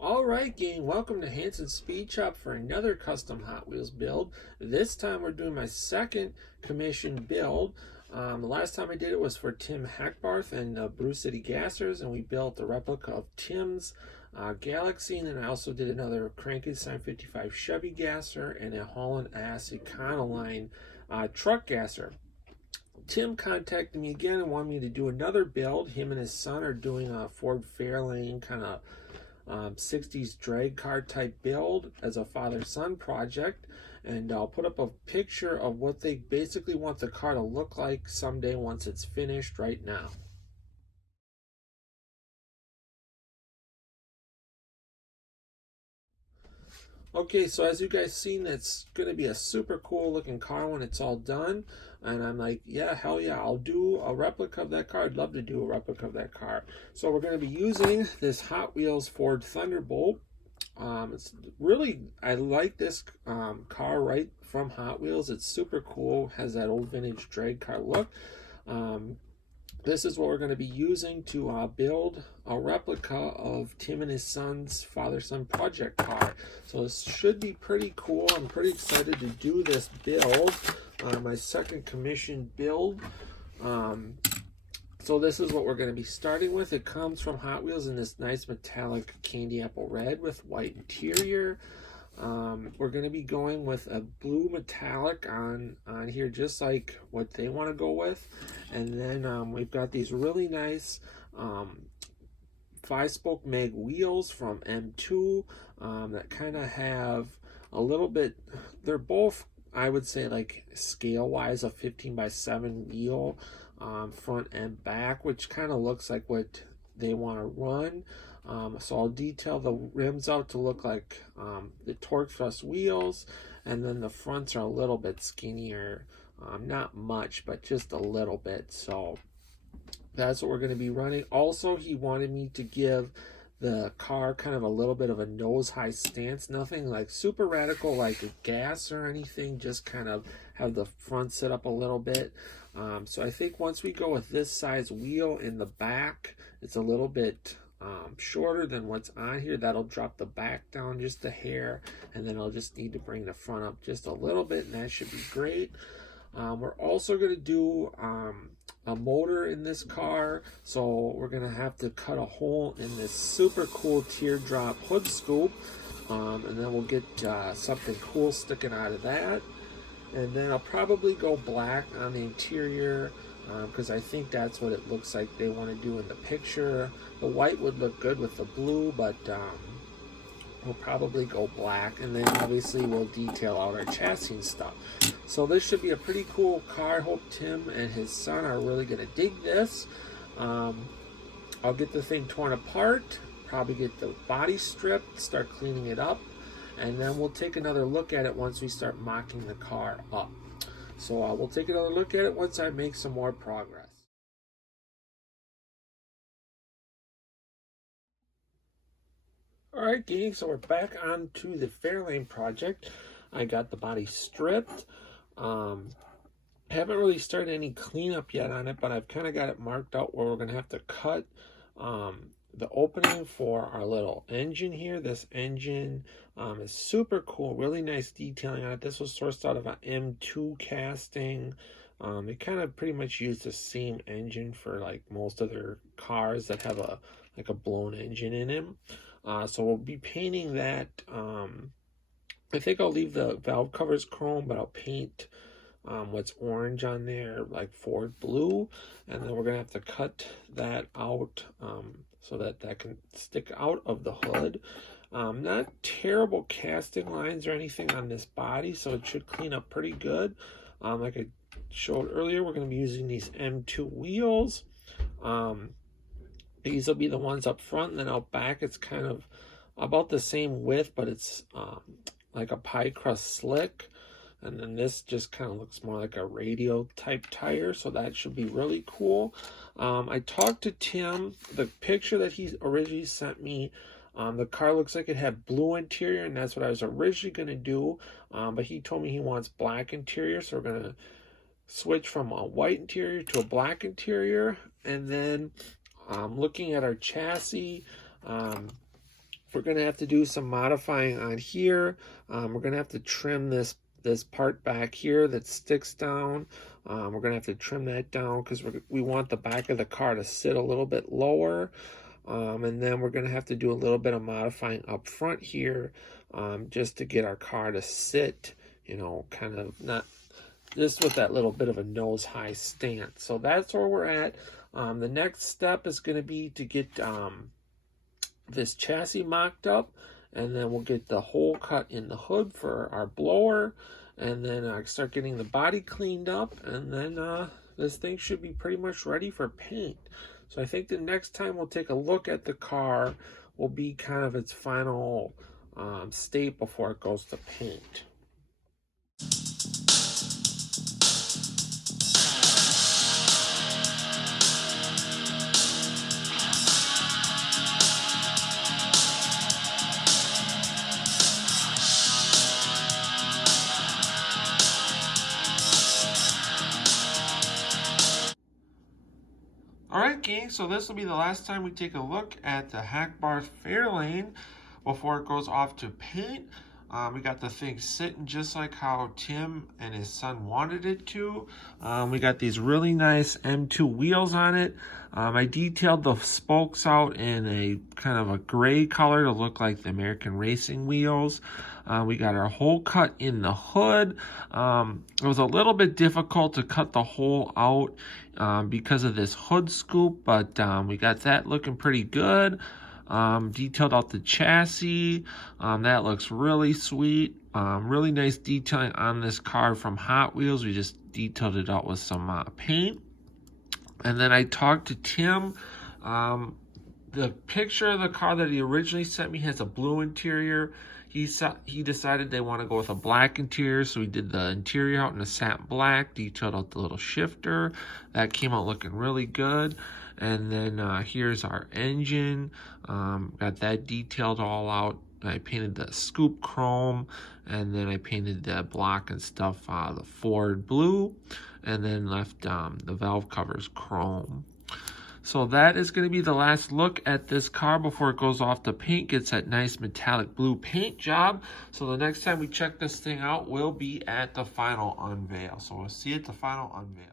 Alright gang, welcome to Hansens Speed Shop for another custom Hot Wheels build. This time we're doing my second commission build. The last time I did it was for Tim Hackbarth and Brew City Gassers, and we built a replica of Tim's Galaxy, and then I also did another Crankenstein 55 Chevy Gasser and a Holland Ass Econoline truck gasser. Tim contacted me again and wanted me to do another build. Him and his son are doing a Ford Fairlane kind of 60s drag car type build as a father-son project, and I'll put up a picture of what they basically want the car to look like someday once it's finished right now. Okay, so as you guys seen, it's going to be a super cool looking car when it's all done. And I'm like, yeah, hell yeah, I'll do a replica of that car. I'd love to do a replica of that car. So we're going to be using this Hot Wheels Ford Thunderbolt. It's really, I like this car right from Hot Wheels. It's super cool, has that old vintage drag car look. This is what we're going to be using to build a replica of Tim and his son's father-son project car. So this should be pretty cool. I'm pretty excited to do this build, my second commission build. So this is what we're going to be starting with. It comes from Hot Wheels in this nice metallic candy apple red with white interior. We're going to be going with a blue metallic on here, just like what they want to go with. And then we've got these really nice 5-spoke mag wheels from M2 that kind of have a little bit, they're both, I would say, like scale-wise, a 15x7 wheel, front and back, which kind of looks like what they want to run. So I'll detail the rims out to look like the torque thrust wheels, and then the fronts are a little bit skinnier, not much, but just a little bit. So that's what we're going to be running. Also, he wanted me to give the car kind of a little bit of a nose-high stance, nothing like super radical like a gas or anything, just kind of have the front sit up a little bit. So I think once we go with this size wheel in the back, it's a little bit shorter than what's on here. That'll drop the back down just a hair, and then I'll just need to bring the front up just a little bit, and that should be great. We're also going to do a motor in this car, so we're going to have to cut a hole in this super cool teardrop hood scoop, and then we'll get something cool sticking out of that. And then I'll probably go black on the interior, because I think that's what it looks like they want to do in the picture. The white would look good with the blue, but we'll probably go black, and then obviously we'll detail out our chassis and stuff. So this should be a pretty cool car. I hope Tim and his son are really going to dig this. I'll get the thing torn apart, probably get the body stripped, start cleaning it up, and then we'll take another look at it once we start mocking the car up. So we'll take another look at it once I make some more progress. Alright gang, so we're back on to the Fairlane project. I got the body stripped. Haven't really started any cleanup yet on it, but I've kind of got it marked out where we're going to have to cut the opening for our little engine here. This engine is super cool, really nice detailing on it. This was sourced out of an M2 casting. They kind of pretty much use the same engine for like most of their cars that have a blown engine in them. So we'll be painting that. I think I'll leave the valve covers chrome, but I'll paint what's orange on there like Ford blue, and then we're gonna have to cut that out so that can stick out of the hood. Not terrible casting lines or anything on this body, so it should clean up pretty good. Like I showed earlier, we're going to be using these M2 wheels. These will be the ones up front, and then out back it's kind of about the same width, but it's like a pie crust slick. And then this just kind of looks more like a radio type tire, so that should be really cool. I talked to Tim. The picture that he originally sent me, the car looks like it had blue interior, and that's what I was originally going to do. But he told me he wants black interior, so we're going to switch from a white interior to a black interior. And then looking at our chassis, We're going to have to do some modifying on here. We're going to have to trim this part back here that sticks down. We're going to have to trim that down because we want the back of the car to sit a little bit lower. And then we're going to have to do a little bit of modifying up front here, just to get our car to sit, you know, kind of not just with that little bit of a nose high stance. So that's where we're at. The next step is going to be to get this chassis mocked up, and then we'll get the hole cut in the hood for our blower, and then start getting the body cleaned up, and then this thing should be pretty much ready for paint. So I think the next time we'll take a look at the car will be kind of its final state before it goes to paint. Alright gang, so this will be the last time we take a look at the Hackbar Fairlane before it goes off to paint. We got the thing sitting just like how Tim and his son wanted it to. We got these really nice M2 wheels on it. I detailed the spokes out in a kind of a gray color to look like the American racing wheels. We got our hole cut in the hood. It was a little bit difficult to cut the hole out because of this hood scoop, but we got that looking pretty good. Detailed out the chassis. That looks really sweet. Really nice detailing on this car from Hot Wheels. We just detailed it out with some paint. And then I talked to Tim. The picture of the car that he originally sent me has a blue interior. He decided they want to go with a black interior, so we did the interior out in a satin black, detailed out the little shifter. That came out looking really good. And then here's our engine. Got that detailed all out. I painted the scoop chrome, and then I painted the block and stuff the Ford blue, and then left the valve covers chrome. So that is going to be the last look at this car before it goes off to paint, gets that nice metallic blue paint job. So the next time we check this thing out will be at the final unveil. So we'll see you at the final unveil.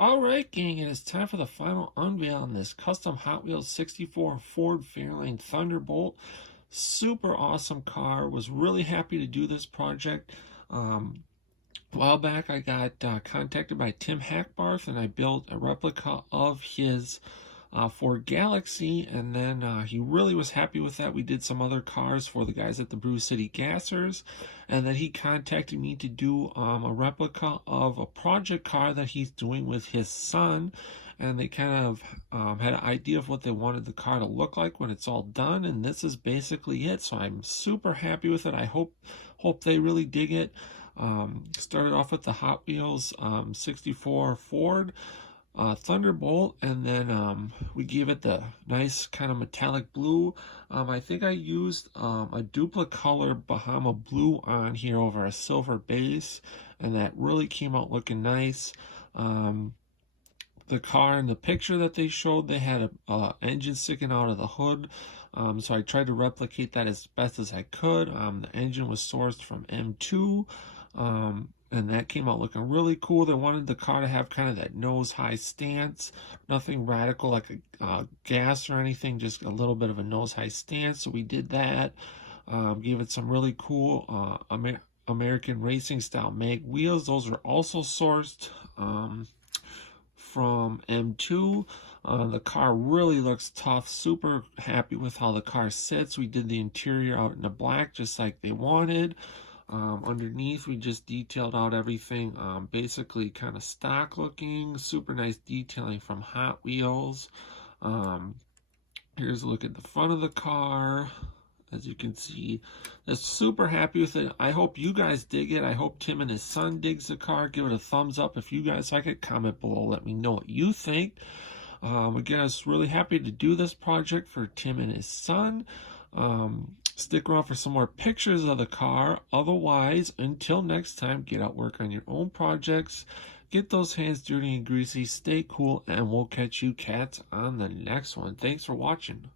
Alright gang, it is time for the final unveil on this custom Hot Wheels 64 Ford Fairlane Thunderbolt. Super awesome car. Was really happy to do this project. A while back I got contacted by Tim Hackbarth, and I built a replica of his Ford Galaxy, and then he really was happy with that. We did some other cars for the guys at the Brew City Gassers, and then he contacted me to do a replica of a project car that he's doing with his son, and they kind of had an idea of what they wanted the car to look like when it's all done, and this is basically it. So I'm super happy with it. I hope they really dig it. Started off with the Hot Wheels 64 Ford Thunderbolt, and then we gave it the nice kind of metallic blue. I think I used a duplicate color Bahama blue on here over a silver base, and that really came out looking nice. The car in the picture that they showed, they had a engine sticking out of the hood, so I tried to replicate that as best as I could. The engine was sourced from M2, and that came out looking really cool. They wanted the car to have kind of that nose high stance, nothing radical like a gas or anything, just a little bit of a nose high stance. So we did that. Gave it some really cool American racing style mag wheels. Those are also sourced from M2. The car really looks tough. Super happy with how the car sits. We did the interior out in the black just like they wanted. Underneath we just detailed out everything basically kind of stock looking. Super nice detailing from Hot Wheels. Here's a look at the front of the car. As you can see, I'm super happy with it. I hope you guys dig it. I hope Tim and his son digs the car. Give it a thumbs up if you guys like it. Comment below, let me know what you think. Again, I was really happy to do this project for Tim and his son. Stick around for some more pictures of the car. Otherwise, until next time, get out, work on your own projects, get those hands dirty and greasy, stay cool, and we'll catch you cats on the next one. Thanks for watching.